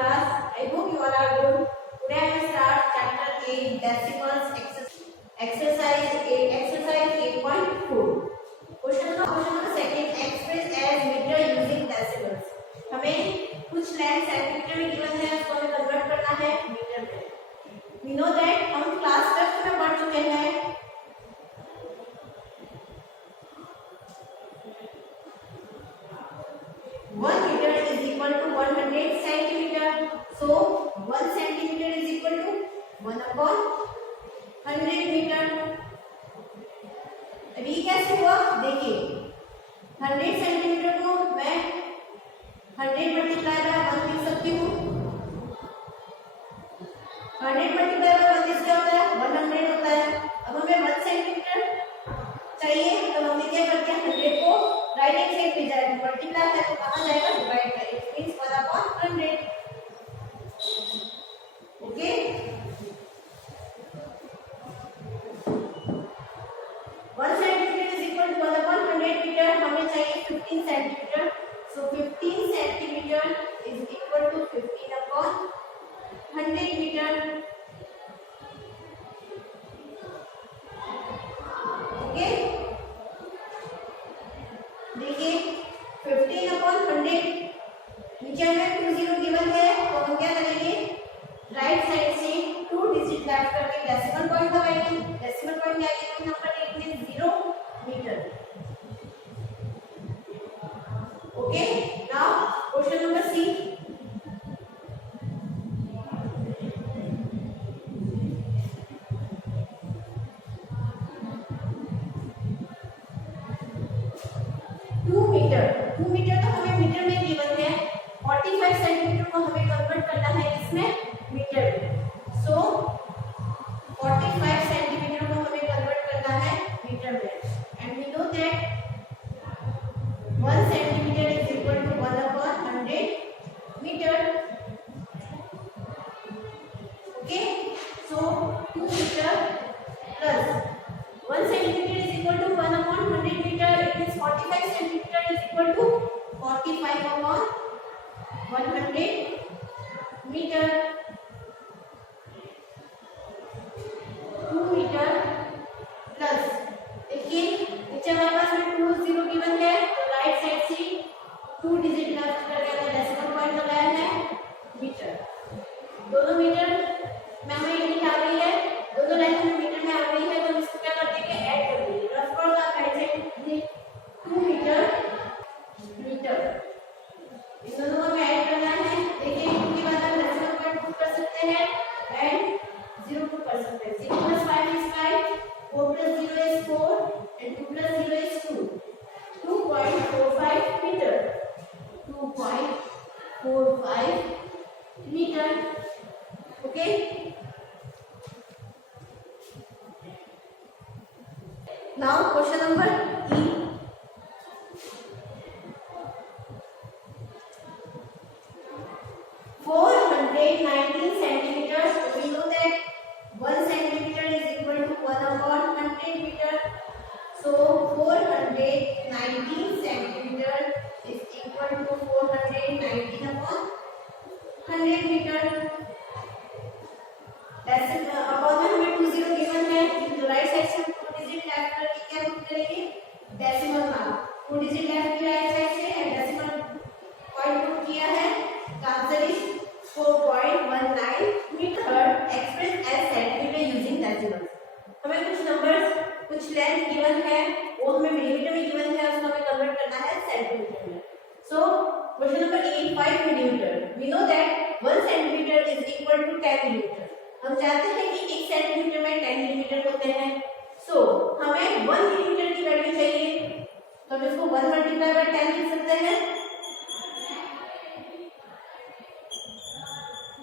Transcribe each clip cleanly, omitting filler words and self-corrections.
class. I hope you all are good. Today I will start chapter 8 decimals exercise 8 exercise 8.4. Question number second, express as meter using decimals. हमें कुछ length centimetre में given है, उसको हमें convert करना है metre में. We know that हम क्लास 10 में पढ़ चुके हैं. One meter is equal to 100 centimeter. So 1 centimeter is equal to 1 upon 100 meter. अभी कैसे हुआ देखिए, 100 सेंटीमीटर को मैं 100 मल्टीप्लाई बाय 1 लिख सकती हूँ. 100 मल्टीप्लाई बाय 1 किसका होता है? 100 होता है. अब हमें 1 सेंटीमीटर चाहिए तो हमने क्या करते हैं, 100 को राइट हैंड साइड पे जाएगा, मल्टीप्लाई है तो कहाँ जाएगा? डिवाइड करें. It means 1 upon 100. Okay, 1 centimetre is equal to 1 upon 100 metre. हमें चाहिए 15 centimetre. So 15 centimetre is equal to 15 upon 100 metre. Okay, देखिए 15 अपॉन 100, नीचे हमें 20 गिवन है तो हम क्या करेंगे, राइट साइड से 2 डिजिट लेफ्ट करके डेसिमल पॉइंट लगाएंगे. डेसिमल पॉइंट क्या है? नंबर 8 में 0 metre. Okay, now question number C. Two metre तो हमें मीटर में गिवन है. 45 सेंटीमीटर को हमें कन्वर्ट करना है इसमें मीटर में. सो 45 सेंटीमीटर को हमें कन्वर्ट करना है मीटर में. And we know that 1 centimetre is equal to 1 upon 100 metre. Okay, so 2 metre plus 1 centimetre is equal to 1 upon 100 metre. It means 45 centimetre is equal to 45 upon 100 metre. 2 metre plus, देखिए नीचे हमारे पास में 20 given है तो right side से 2 digit left करके हमने decimal point लगाया है मीटर. दोनों मीटर में हमें यूनिट आ गई है, दोनों लाइन में मीटर में आ गई है, तो हम इसको क्या कर देंगे, ऐड कर देंगे. रफ वर्ड का राइट साइड 2 मीटर मीटर, इन दोनों को हमें ऐड करना है. देखिए इनके बाद हम डेसिमल पॉइंट पुट कर सकते हैं एंड 0 पुट कर सकते हैं. 0 + 5 is 5, 4 + 0 is 4 and 2 + 0 is 2. 2.45 metre. 2.45 metre. Okay, now question number E. centimeters. We know that 1 centimeter is equal to 1 upon 100 meter. So 419 centimeter is equal to 419 upon 100 meter. Upon में हमें 20 given है तो right side से 2 digit left करके क्या put करेंगे, decimal mark. 2 digit left की right side से एंड डेसिमल पॉइंट पुट किया है. Answer is 4.19 metre. Express as centimetre using decimals. हमें कुछ नंबर्स, कुछ लेंथ गिवन है, वो हमें मिलीमीटर में गिवन है, उसको हमें कन्वर्ट करना है सेंटीमीटर में. So question number 8, 5 millimetre. We know that 1 centimetre is equal to 10 millimetre. हम चाहते हैं कि 1 सेंटीमीटर में 10 मिलीमीटर होते हैं. सो हमें 1 मिलीमीटर की वैल्यू चाहिए तो हम इसको 1 मल्टीप्लाई बाय 10 लिख सकते हैं.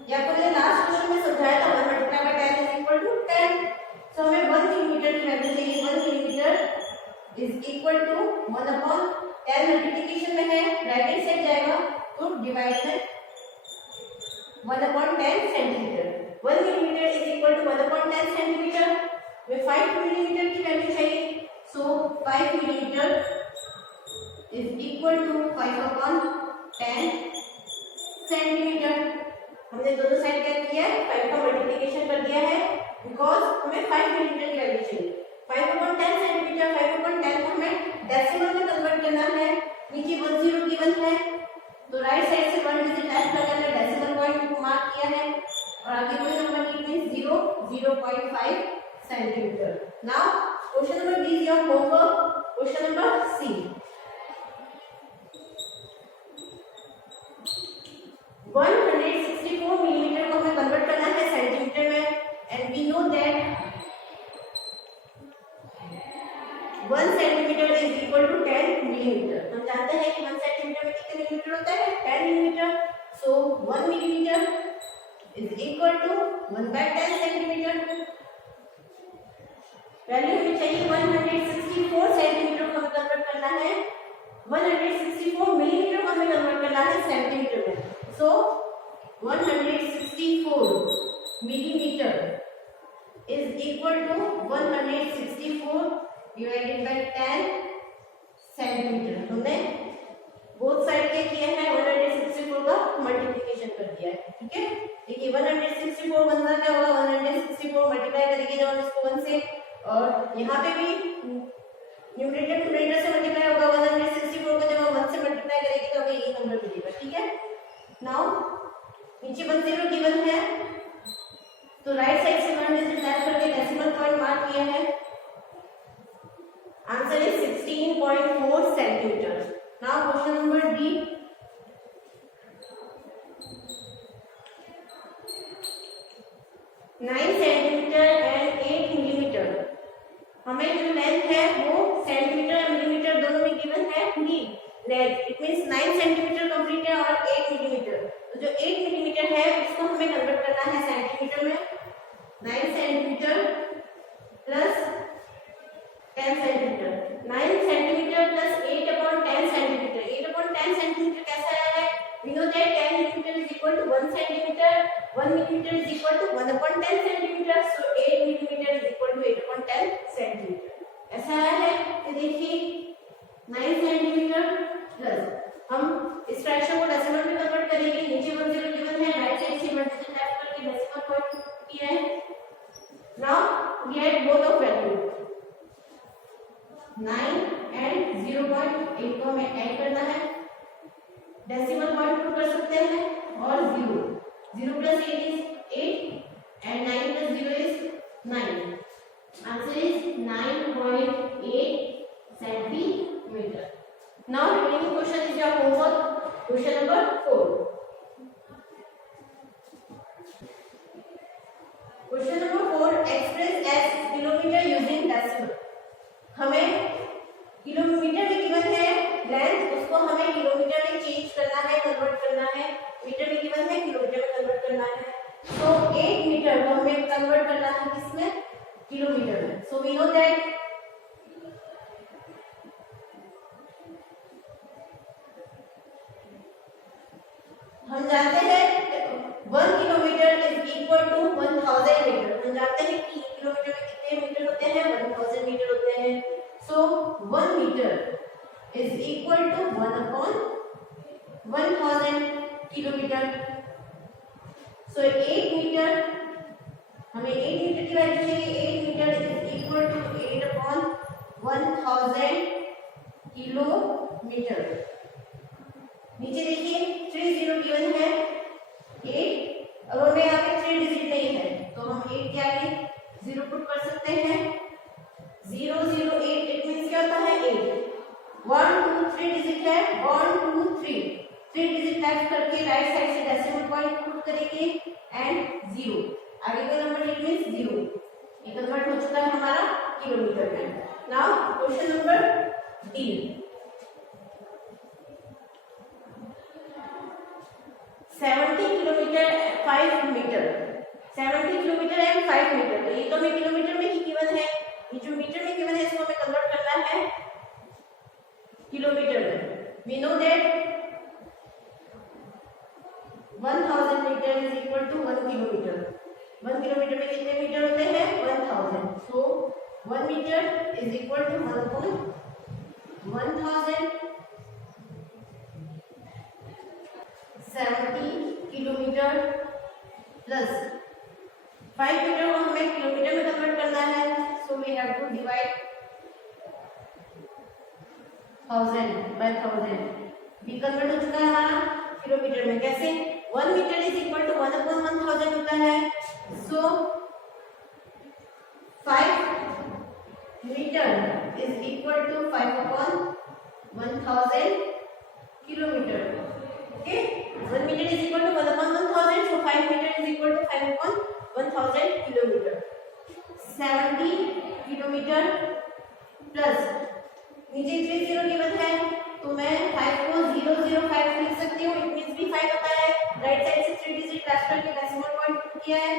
या आपको मैंने लास्ट क्वेश्चन में समझाया था 1 multiply by 10 is equal to 10. So हमें 1 मिलीमीटर की वैल्यू चाहिए. 1 millimetre is equal to 1 upon 10 multiplication में है, राइट हैंड साइड जाएगा तो डिवाइड है 1 upon 10 centimetre. 1 millimetre is equal to 1 upon 10 centimetre. में 5 मिलीमीटर की वैल्यू चाहिए. So 5 millimetre is equal to 5 upon 10 centimetre. हमने दोनों साइड क्या किया है, 5 का मल्टीप्लिकेशन कर दिया है, बिकॉज हमें 5 मिलीमीटर की वैल्यू चाहिए। 5/10 सेंटीमीटर, 5/10 को हमें डेसिमल में कन्वर्ट करना है। नीचे 10 गिवन है, तो राइट साइड से 1 डिजिट लेफ्ट कर लेना, डेसिमल पॉइंट को मार्क किया है और आगे कोई नंबर की means 0.5 centimetre. Now question number B is your homework. Question number C, 164 millimetre को हमें कन्वर्ट करना है सेंटीमीटर में, and we know that 1 centimetre is equal to 10 millimetre. हम जानते हैं कि 1 सेंटीमीटर में कितने मिलीमीटर होता है, 10 millimetre. So 1 millimetre is equal to 1/10 centimetre. Value हमें चाहिए 164 सेंटीमीटर को हमें कन्वर्ट करना है, 164 मिलीमीटर को हमें कन्वर्ट करना है सेंटीमीटर में। So 164 millimetre is equal to 164 divided by 10 centimetre. हमने बोथ साइड के किए हैं, 164 का मल्टीप्लिकेशन कर दिया है। ठीक है, देखिए 164 बनना क्या होगा, 164 मल्टीप्लाई करेंगे जब हम इसको 1 से, और यहाँ पे भी न्यूमरेटर न्यूमरेटर से मल्टीप्लाई होगा। 164 को जब हम 1 से मल्टीप्लाई करेंगे तो हमें ये नंबर मिलेगा। ठीक है, नाउ नीचे 10 गिवन है, तो राइट साइड से 1 डिजिट लेफ्ट करके डेसिमल पॉइंट मार्क किया है। Answer is 16.4 centimetre. Now question number D, 9 centimetre and 8 millimetre. हमें जो लेंथ है वो सेंटीमीटर और मिलीमीटर दोनों में गिवन है पूरी length, it means 9 centimetre complete है और 8 मिलीमीटर। तो जो 8 मिलीमीटर है उसको हमें कन्वर्ट करना है सेंटीमीटर में। 9 centimetre plus 10 centimetre, 9 centimetre plus 8/10 centimetre. 8/10 centimetre कैसा है, we know that 10 millimeter is equal to 1 centimeter, 1 millimeter is equal to 1/10 centimeter, so 8 millimeter is equal to 8/10 centimeter। ऐसा है कि देखिए 9 सेंटीमीटर प्लस हम इस फ्रैक्शन को डेसिमल में कन्वर्ट करेंगे। नीचे 10 गिवन है, राइट साइड से 1 डिजिट लेफ्ट करके डेसिमल पॉइंट किया है। Now get both of value 9 and 0.8 को हमें ऐड करना है, डेसिमल पॉइंट पुट कर सकते हैं, और 0 plus 8 is 8 and 9 plus 0 is 9। Answer is 9.8 centimetre. Now remaining question is your homework. Question number 4, question number 4, express S kilometre using decimal. हमें kilometre में गिवन है लेंथ, उसको हमें किलोमीटर में चेंज करना है, कन्वर्ट करना है। मीटर में गिवन है, किलोमीटर में कन्वर्ट करना है। तो 8 मीटर को हमें कन्वर्ट करना है किसमें, किलोमीटर में। सो वी नो दैट हम जानते हैं 1 kilometre is equal to 1000 metre. हम जानते हैं कि किलोमीटर में कितने मीटर होते हैं, 1000 मीटर होते हैं। So 1 metre is equal to 1/1000 kilometre. So 8 metre, हमें 8 मीटर की वैल्यू चाहिए। 8 metre is equal to 8/1000 kilometre. नीचे देखिए 30 गिवन है, 8, अब हमें यहाँ पे 3 डिजिट नहीं है तो हम 8 के आगे 0 पुट कर सकते हैं। 0 0 8, इट मींस क्या होता है 8। 1 2 3 डिजिट है, 1 2 3 डिजिट लेफ्ट करके राइट साइड से डेसिमल पॉइंट पुट करेंगे एंड 0, आगे का नंबर इट मींस 0। ये कन्वर्ट हो चुका है हमारा किलोमीटर में। Now question number D, 70 kilometre 5 metre, 70 kilometre and 5 metre. तो ये तो हमें किलोमीटर में ही गिवन है, ये जो मीटर में गिवन है इसको हमें कन्वर्ट करना है किलोमीटर में। We know that 1000 metre is equal to 1 kilometre. 1 kilometre में कितने मीटर होते हैं, 1000। So 1 metre is equal to 1/1000। 70 kilometre plus 5 metre को हमें किलोमीटर में कन्वर्ट करना है, so we have to divide 1000 by 1000। भी कन्वर्ट हो चुका है हमारा किलोमीटर में। कैसे? 1 मीटर इज इक्वल टू 1/1000 होता है, so 5 metre is equal to 5/1000 kilometre. Okay, 1 metre is equal to 1/1000, so 5 metre is equal to 5/1000 kilometre. 70 kilometre plus नीचे 30 गिवन है, तो मैं 5 को 005 लिख सकती हूँ। इट मींस भी 5 आता है। राइट साइड से 3 डिजिट प्लस करके डेसिमल पॉइंट पुट किया है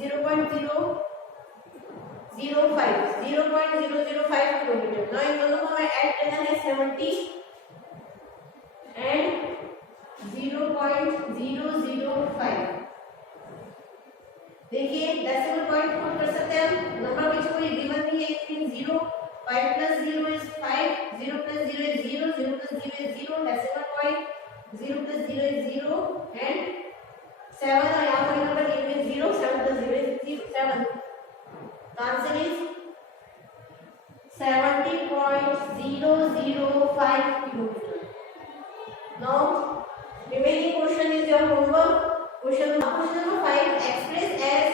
0.005 किलोमीटर। नाउ इन दोनों को हमें ऐड करना है 70 एंड 0.005। देखिए डेसिमल पॉइंट पुट कर सकते हैं हम। नंबर विच कोई गिवन नहीं है, it means 0, 5 plus 0 is 5, 0 plus 0 is 0, 0 plus 0 is 0, decimal point 0 plus 0 is 0 and 7 और यहाँ पर नंबर गिवन है 0, 7 plus 0 is 7। The answer is 70.005 kilometer. Now remaining portion is your homework. Question number 5, express as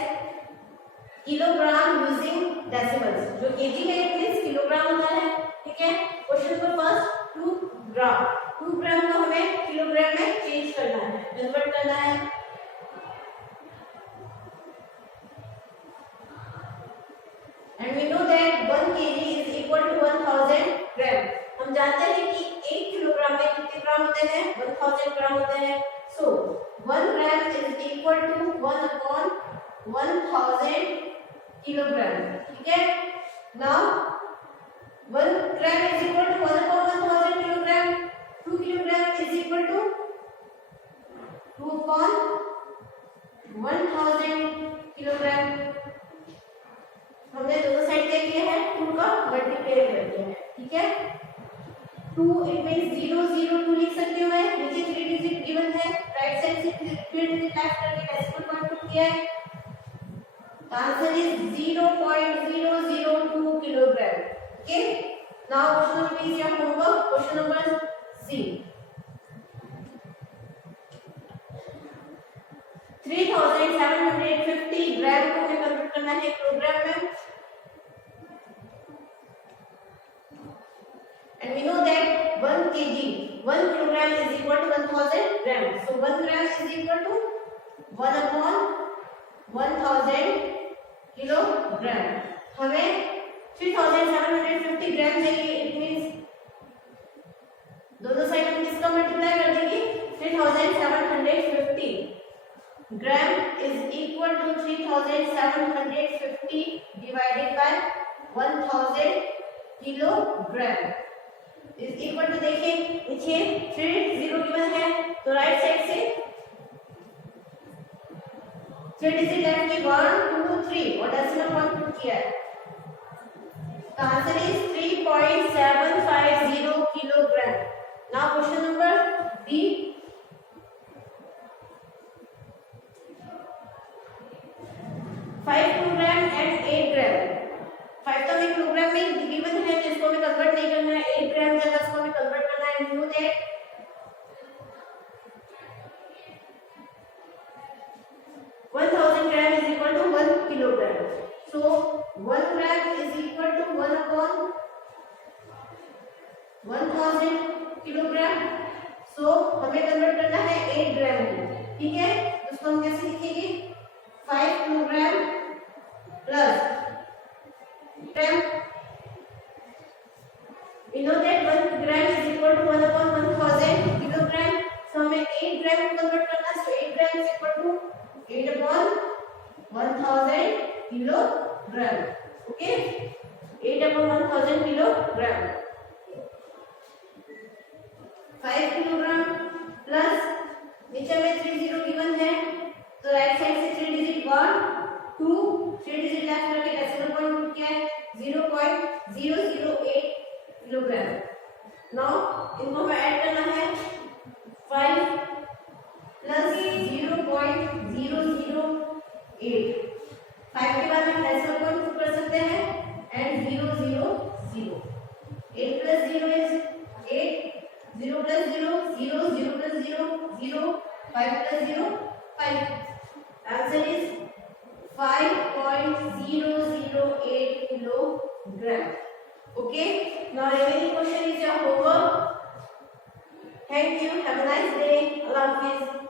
kilogram using decimals. जो KG है it means kilogram होता है, ठीक है। क्वेश्चन नंबर फर्स्ट 2 ग्राम। 2 ग्राम को हमें किलोग्राम में चेंज करना है, कन्वर्ट करना है। And we know that 1 KG is equal to 1000 gram. हम जानते हैं कि 1 किलोग्राम में कितने ग्राम होते हैं? 1000 ग्राम होते हैं। So 1 gram is equal to 1/1000 kilogram, ठीक है। Now 1 gram is equal to 1/1000 kilogram. 2 kilogram is equal to 2/1000 kilogram. हमने दोनों साइड क्या किया है? 2 का मल्टीप्लाई कर दिया है, ठीक है। 2 इट मींस 002 लिख सकती हूँ मैं। नीचे 3 डिजिट गिवन है, राइट साइड से 3 डिजिट ऐड करके डेसिमल पॉइंट पुट किया है। The answer is 0.002 kilogram. Okay. Now question number is your homework. Question number C. 3750 ग्राम को हमें कन्वर्ट करना है किलोग्राम में। And we know that 1 kg, 1 kilogram is equal to 1000 grams. So 1 gram is equal to 1/1000 kilogram. हमें 3750 ग्राम चाहिए। It means दोनों side हम किसका मल्टीप्लाई कर देंगे? 3750 gram is equal to 3750 divided by 1000 kilogram is equal to, देखिए नीचे 3 0 गिवन है, तो राइट साइड से 3 डिजिट ऐड की 1 2 3 और डेसिमल पॉइंट पुट किया है। The answer is 3.750 kilogram. Now question number D. 5 kilogram and 8 gram. 5 तो हमें किलोग्राम में गिवन है, तो इसको हमें कन्वर्ट नहीं करना है। 8 ग्राम जगह इसको हमें कन्वर्ट करना है। No that 1000 gram is equal to 1 kilogram. So 1 gram is equal to 1/1000 kilogram. So हमें कन्वर्ट करना है 8 ग्राम में, ठीक है। उसको हम कैसे लिखेंगे? 5 kilogram plus gram. We know that 1 gram is equal to 1/1000 kilogram. So हमें 8 ग्राम को कन्वर्ट करना है। So 8 gram is equal to 8/1000 kilogram. Okay, 8/1000 kilogram. 5 kilogram plus नीचे में 30 गिवन है, तो राइट साइड से 3 डिजिट 1 2 3 डिजिट लेफ्ट करके डेसिमल पॉइंट पुट किया है 0.008 किलोग्राम। नाउ इनको हमें ऐड करना है 5 plus 0.008 0, 5 plus 0, 5. Answer is 5.008 kilogram. Okay. Now remaining question is your homework. Thank you. Have a nice day. Allah Hafiz.